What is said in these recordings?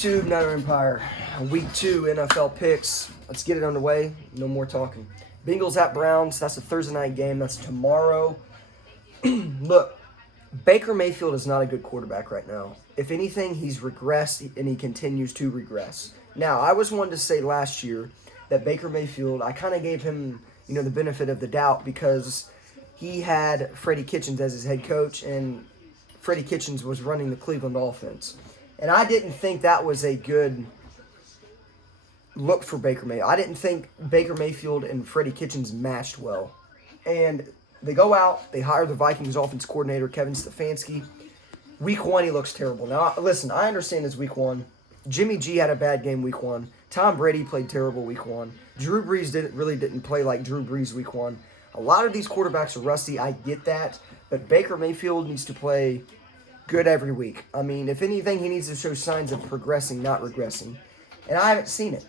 YouTube, Nutter Empire. Week 2 NFL picks. Let's get it underway. No more talking. Bengals at Browns. That's a Thursday night game. That's tomorrow. Look, Baker Mayfield is not a good quarterback right now. If anything, he's regressed and he continues to regress. Now, I was one to say last year that Baker Mayfield, I kind of gave him, the benefit of the doubt because he had Freddie Kitchens as his head coach, and Freddie Kitchens was running the Cleveland offense. And I didn't think that was a good look for Baker Mayfield. I didn't think Baker Mayfield and Freddie Kitchens matched well. And they go out, they hire the Vikings offense coordinator, Kevin Stefanski. Week 1, he looks terrible. Now, listen, I understand it's week 1. Jimmy G had a bad game week 1. Tom Brady played terrible week 1. Drew Brees didn't play like Drew Brees week 1. A lot of these quarterbacks are rusty. I get that. But Baker Mayfield needs to play good every week. I mean, if anything, he needs to show signs of progressing, not regressing. And I haven't seen it.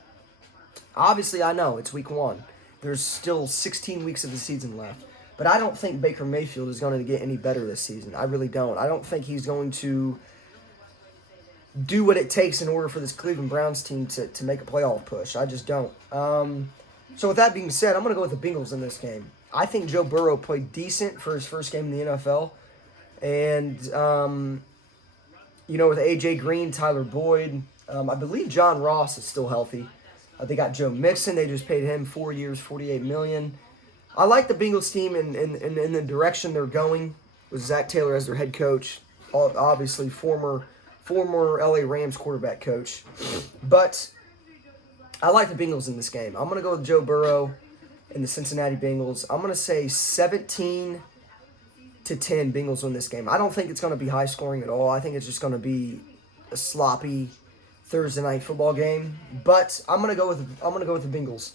Obviously, I know it's week 1. There's still 16 weeks of the season left. But I don't think Baker Mayfield is going to get any better this season. I really don't. I don't think he's going to do what it takes in order for this Cleveland Browns team to make a playoff push. I just don't. So with that being said, I'm going to go with the Bengals in this game. I think Joe Burrow played decent for his first game in the NFL. And, with A.J. Green, Tyler Boyd, I believe John Ross is still healthy. They got Joe Mixon. They just paid him 4 years, $48 million. I like the Bengals team in the direction they're going with Zach Taylor as their head coach. Obviously, former LA Rams quarterback coach. But I like the Bengals in this game. I'm going to go with Joe Burrow and the Cincinnati Bengals. I'm going to say 17-10 Bengals win this game. I don't think it's going to be high scoring at all. I think it's just going to be a sloppy Thursday night football game. But I'm going to go with the Bengals.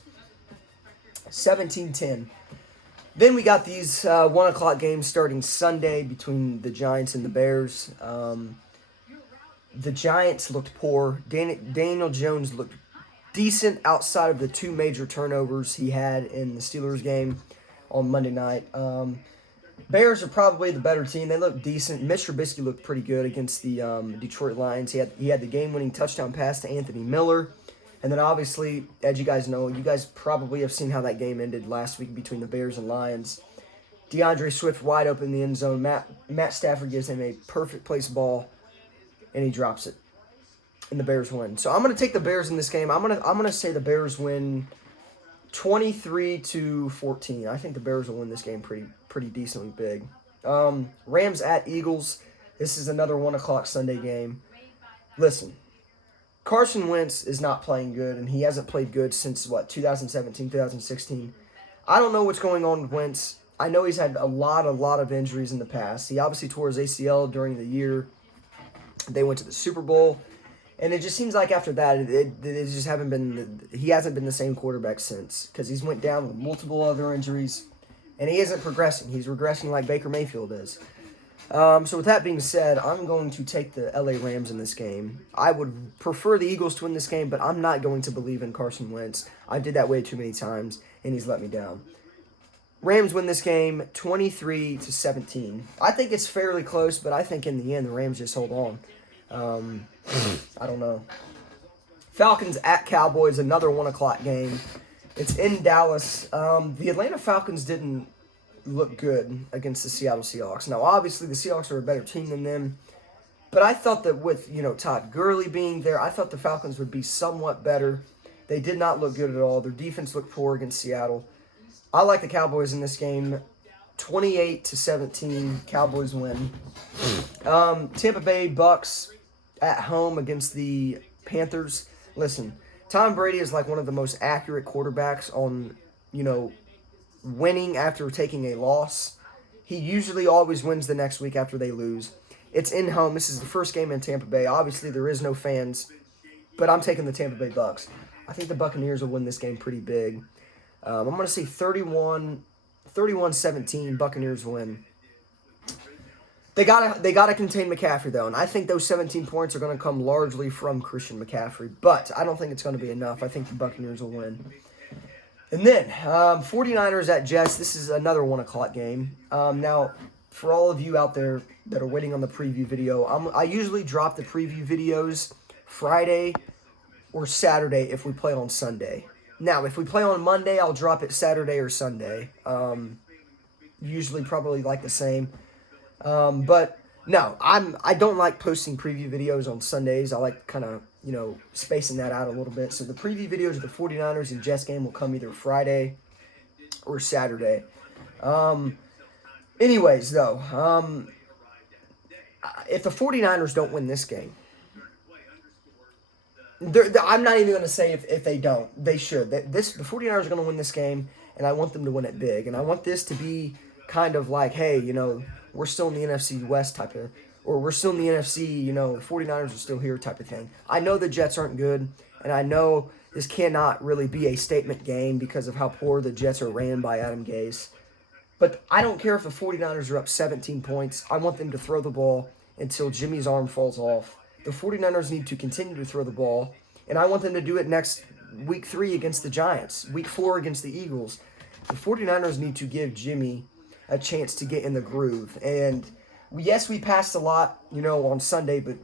17-10. Then we got these 1 o'clock games starting Sunday between the Giants and the Bears. The Giants looked poor. Daniel Jones looked decent outside of the 2 major turnovers he had in the Steelers game on Monday night. Bears are probably the better team. They look decent. Mitch Trubisky looked pretty good against the Detroit Lions. He had the game-winning touchdown pass to Anthony Miller. And then obviously, as you guys know, you guys probably have seen how that game ended last week between the Bears and Lions. DeAndre Swift wide open in the end zone. Matt Stafford gives him a perfect place ball, and he drops it. And the Bears win. So I'm going to take the Bears in this game. I'm going to say the Bears win 23-14. I think the Bears will win this game pretty decently big. Rams at Eagles. This is another 1 o'clock Sunday game. Listen, Carson Wentz is not playing good, and he hasn't played good since, 2017, 2016. I don't know what's going on with Wentz. I know he's had a lot of injuries in the past. He obviously tore his ACL during the year. They went to the Super Bowl. And it just seems like after that, it just he hasn't been the same quarterback since, because he's went down with multiple other injuries, and he isn't progressing. He's regressing like Baker Mayfield is. So with that being said, I'm going to take the LA Rams in this game. I would prefer the Eagles to win this game, but I'm not going to believe in Carson Wentz. I did that way too many times, and he's let me down. Rams win this game 23-17. I think it's fairly close, but I think in the end the Rams just hold on. I don't know. Falcons at Cowboys, another 1 o'clock game. It's in Dallas. The Atlanta Falcons didn't look good against the Seattle Seahawks. Now, obviously, the Seahawks are a better team than them, but I thought that with, Todd Gurley being there, I thought the Falcons would be somewhat better. They did not look good at all. Their defense looked poor against Seattle. I like the Cowboys in this game. 28-17, Cowboys win. Tampa Bay Bucks at home against the Panthers. Listen, Tom Brady is like one of the most accurate quarterbacks on, winning after taking a loss. He usually always wins the next week after they lose. It's in home. This is the first game in Tampa Bay. Obviously, there is no fans, but I'm taking the Tampa Bay Bucks. I think the Buccaneers will win this game pretty big. I'm going to say 31-17, Buccaneers win. They gotta contain McCaffrey, though, and I think those 17 points are going to come largely from Christian McCaffrey, but I don't think it's going to be enough. I think the Buccaneers will win. And then, 49ers at Jets. This is another 1 o'clock game. Now, for all of you out there that are waiting on the preview video, I usually drop the preview videos Friday or Saturday if we play on Sunday. Now, if we play on Monday, I'll drop it Saturday or Sunday. Usually probably like the same. But no, I don't like posting preview videos on Sundays. I like kind of, spacing that out a little bit. So the preview videos of the 49ers and Jets game will come either Friday or Saturday. Anyways, though, if the 49ers don't win this game, I'm not even going to say if they don't. They should. The 49ers are going to win this game, and I want them to win it big. And I want this to be kind of like, hey, we're still in the NFC West type of, or we're still in the NFC, the 49ers are still here type of thing. I know the Jets aren't good, and I know this cannot really be a statement game because of how poor the Jets are ran by Adam Gase. But I don't care if the 49ers are up 17 points. I want them to throw the ball until Jimmy's arm falls off. The 49ers need to continue to throw the ball, and I want them to do it next week 3 against the Giants, week 4 against the Eagles. The 49ers need to give Jimmy a chance to get in the groove. And yes, we passed a lot, on Sunday, but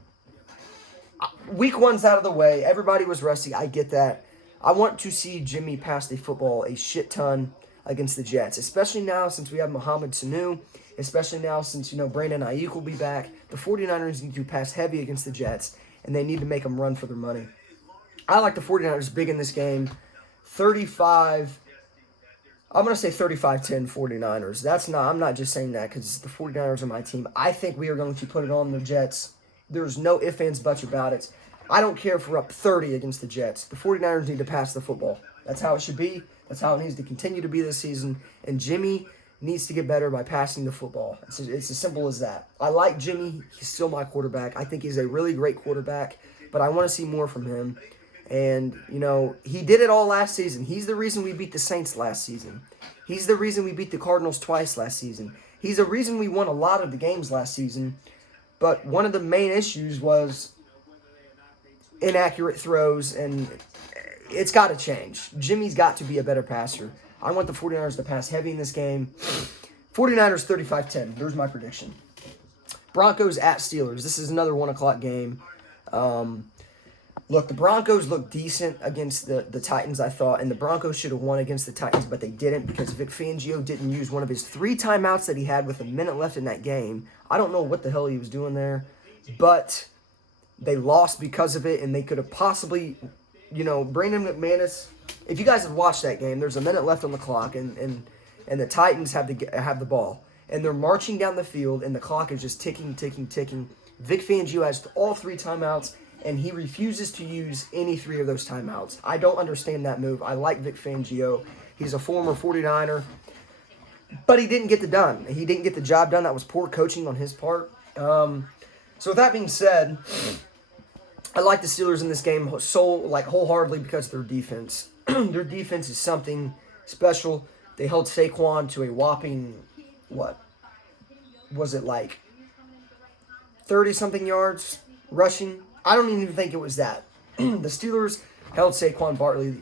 week 1's out of the way. Everybody was rusty. I get that. I want to see Jimmy pass the football a shit ton against the Jets, especially now since we have Mohamed Sanu, especially now since, Brandon Ayuk will be back. The 49ers need to pass heavy against the Jets, and they need to make them run for their money. I like the 49ers big in this game. 35, I'm going to say 35-10 49ers. I'm not just saying that because the 49ers are my team. I think we are going to put it on the Jets. There's no ifs, ands, buts about it. I don't care if we're up 30 against the Jets. The 49ers need to pass the football. That's how it should be. That's how it needs to continue to be this season. And Jimmy needs to get better by passing the football. It's as simple as that. I like Jimmy. He's still my quarterback. I think he's a really great quarterback, but I want to see more from him. And, he did it all last season. He's the reason we beat the Saints last season. He's the reason we beat the Cardinals twice last season. He's the reason we won a lot of the games last season. But one of the main issues was inaccurate throws, and it's got to change. Jimmy's got to be a better passer. I want the 49ers to pass heavy in this game. 49ers 35-10. There's my prediction. Broncos at Steelers. This is another 1 o'clock game. Look, the Broncos looked decent against the Titans, I thought, and the Broncos should have won against the Titans, but they didn't because Vic Fangio didn't use one of his 3 timeouts that he had with a minute left in that game. I don't know what the hell he was doing there, but they lost because of it, and they could have possibly, Brandon McManus, if you guys have watched that game, there's a minute left on the clock, and the Titans have the ball, and they're marching down the field, and the clock is just ticking, ticking, ticking. Vic Fangio has all 3 timeouts, and he refuses to use any 3 of those timeouts. I don't understand that move. I like Vic Fangio. He's a former 49er, but he didn't get the done. He didn't get the job done. That was poor coaching on his part. So with that being said, I like the Steelers in this game wholeheartedly because of their defense. Their defense is something special. They held Saquon to a whopping, 30-something yards rushing? I don't even think it was that. The Steelers held Saquon Barkley.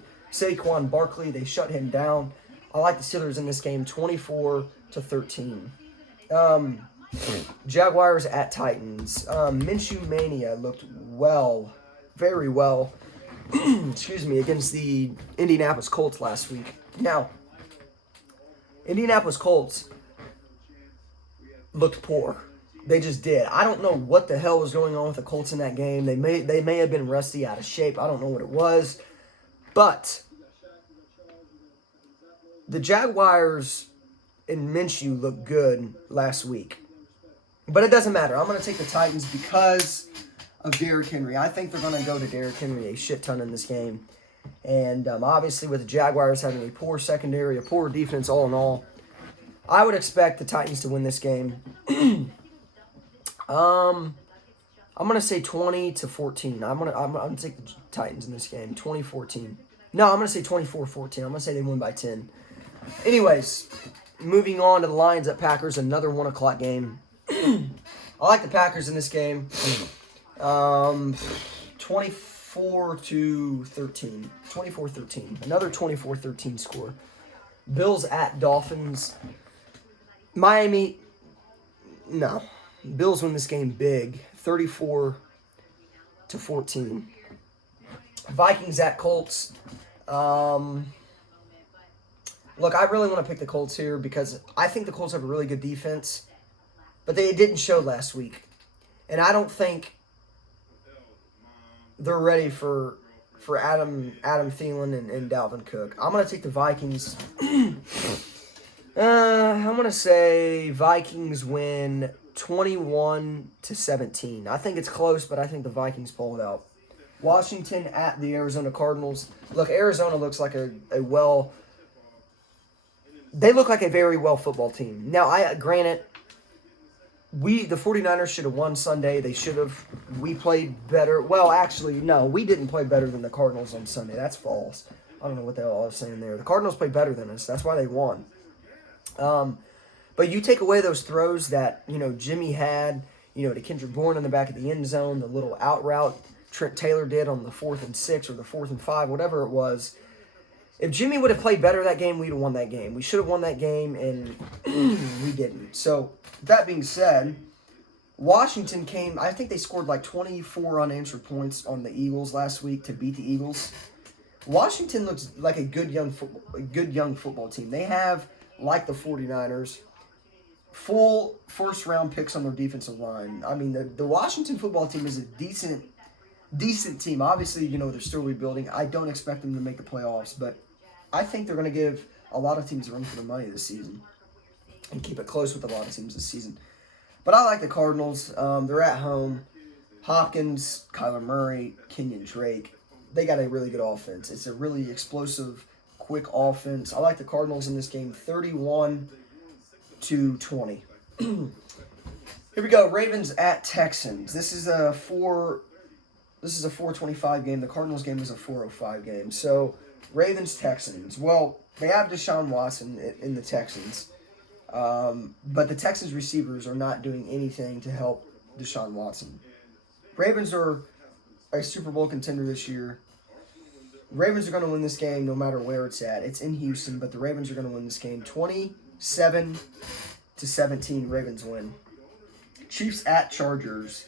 They shut him down. I like the Steelers in this game, 24-13. Jaguars at Titans. Minshew Mania looked very well, against the Indianapolis Colts last week. Now, Indianapolis Colts looked poor. They just did. I don't know what the hell was going on with the Colts in that game. They may have been rusty, out of shape. I don't know what it was. But the Jaguars and Minshew looked good last week. But it doesn't matter. I'm going to take the Titans because of Derrick Henry. I think they're going to go to Derrick Henry a shit ton in this game. And obviously with the Jaguars having a poor secondary, a poor defense all in all, I would expect the Titans to win this game. I'm gonna say 20-14. I'm gonna take the Titans in this game. 20-14. No, I'm gonna say 24-14. I'm gonna say they win by 10. Anyways, moving on to the Lions at Packers, another 1 o'clock game. I like the Packers in this game. 24-13. 24-13. Another 24-13 score. Bills at Dolphins. Miami. No. Bills win this game big, 34-21. to 14. Vikings at Colts. Look, I really want to pick the Colts here because I think the Colts have a really good defense, but they didn't show last week. And I don't think they're ready for Adam Thielen and Dalvin Cook. I'm going to take the Vikings. I'm going to say Vikings win 21-17. I think it's close, but I think the Vikings pull it out. Washington at the Arizona Cardinals. Look, Arizona looks like they look like a very well football team. Now, granted, the 49ers should have won Sunday. They should have. We played better. Well, actually, no, we didn't play better than the Cardinals on Sunday. That's false. I don't know what the hell I was saying there. The Cardinals played better than us. That's why they won. But you take away those throws that, Jimmy had, to Kendrick Bourne in the back of the end zone, the little out route Trent Taylor did on the 4th and 6 or the 4th and 5, whatever it was. If Jimmy would have played better that game, we'd have won that game. We should have won that game, and we didn't. So, that being said, Washington I think they scored like 24 unanswered points on the Eagles last week to beat the Eagles. Washington looks like a good young football team. They have, like the 49ers, full first-round picks on their defensive line. I mean, the Washington football team is a decent team. Obviously, they're still rebuilding. I don't expect them to make the playoffs, but I think they're going to give a lot of teams a run for their money this season and keep it close with a lot of teams this season. But I like the Cardinals. They're at home. Hopkins, Kyler Murray, Kenyon Drake. They got a really good offense. It's a really explosive, quick offense. I like the Cardinals in this game 31-20. Here we go. Ravens at Texans. This is a 4:25 game. The Cardinals game is a 4:05 game. So, Ravens-Texans. Well, they have Deshaun Watson in the Texans. But the Texans receivers are not doing anything to help Deshaun Watson. Ravens are a Super Bowl contender this year. Ravens are going to win this game no matter where it's at. It's in Houston, but the Ravens are going to win this game 27-17. Ravens win. Chiefs at Chargers.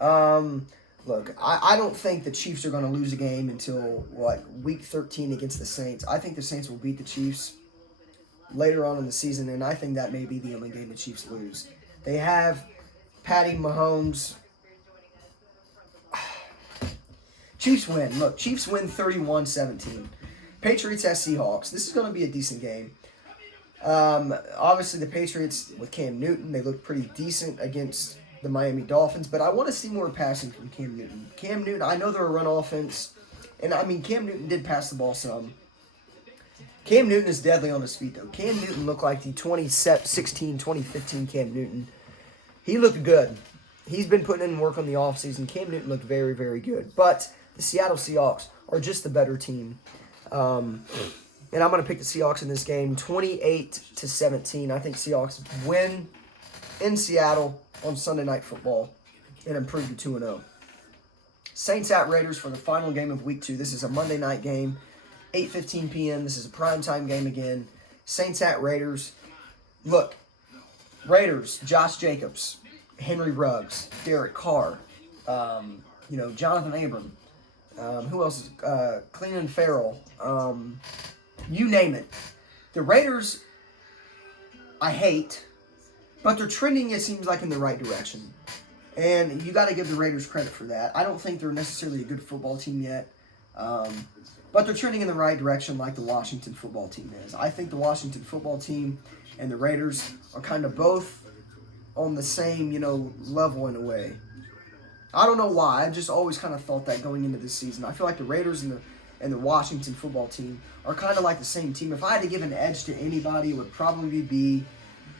Look, I don't think the Chiefs are going to lose a game until, week 13 against the Saints. I think the Saints will beat the Chiefs later on in the season, and I think that may be the only game the Chiefs lose. They have Patty Mahomes. Chiefs win. Look, Chiefs win 31-17. Patriots at Seahawks. This is going to be a decent game. Obviously, the Patriots with Cam Newton, they look pretty decent against the Miami Dolphins, but I want to see more passing from Cam Newton. Cam Newton, I know they're a run offense, and Cam Newton did pass the ball some. Cam Newton is deadly on his feet, though. Cam Newton looked like the 2016, 2015 Cam Newton. He looked good. He's been putting in work on the offseason. Cam Newton looked very, very good. But the Seattle Seahawks are just the better team. And I'm going to pick the Seahawks in this game 28-17. I think Seahawks win in Seattle on Sunday Night Football and improve to 2-0. Saints at Raiders for the final game of Week 2. This is a Monday night game, 8:15 p.m. This is a primetime game again. Saints at Raiders. Look, Raiders, Josh Jacobs, Henry Ruggs, Derek Carr, Jonathan Abram. Who else? Cleveland Farrell. You name it. The Raiders, I hate, but they're trending, it seems like, in the right direction. And you got to give the Raiders credit for that. I don't think they're necessarily a good football team yet. But they're trending in the right direction like the Washington football team is. I think the Washington football team and the Raiders are kind of both on the same, level in a way. I don't know why. I just always kind of thought that going into this season. I feel like the Raiders and the Washington football team are kind of like the same team. If I had to give an edge to anybody, it would probably be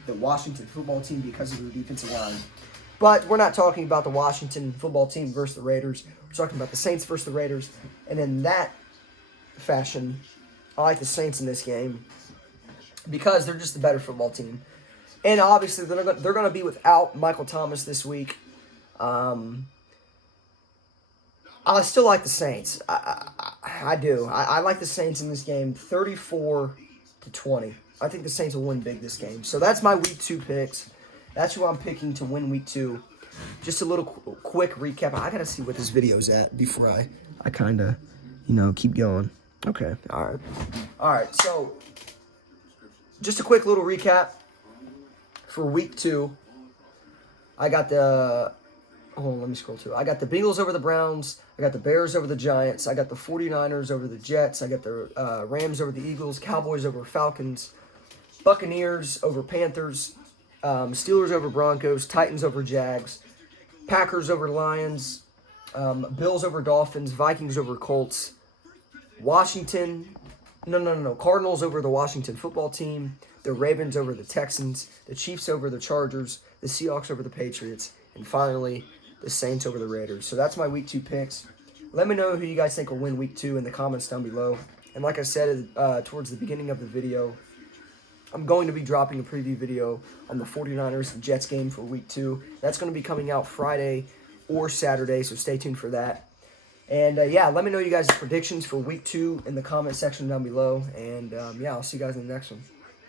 the Washington football team because of their defensive line. But we're not talking about the Washington football team versus the Raiders. We're talking about the Saints versus the Raiders. And in that fashion, I like the Saints in this game because they're just the better football team. And obviously, they're going to be without Michael Thomas this week. I still like the Saints. I do. I like the Saints in this game 34-20. I think the Saints will win big this game. So that's my Week 2 picks. That's who I'm picking to win Week 2. just a little quick recap. I got to see what this video's at before I kind of, keep going. Okay, all right, so just a quick little recap for week 2. I got the, hold on, let me scroll to it. I got the Bengals over the Browns. I got the Bears over the Giants. I got the 49ers over the Jets. I got the Rams over the Eagles. Cowboys over Falcons. Buccaneers over Panthers. Steelers over Broncos. Titans over Jags. Packers over Lions. Bills over Dolphins. Vikings over Colts. Cardinals over the Washington football team. The Ravens over the Texans. The Chiefs over the Chargers. The Seahawks over the Patriots. And finally, the Saints over the Raiders. So that's my week 2 picks. Let me know who you guys think will win week 2 in the comments down below. And like I said towards the beginning of the video, I'm going to be dropping a preview video on the 49ers and Jets game for week 2. That's going to be coming out Friday or Saturday, so stay tuned for that. And let me know you guys' predictions for week 2 in the comment section down below. And I'll see you guys in the next one.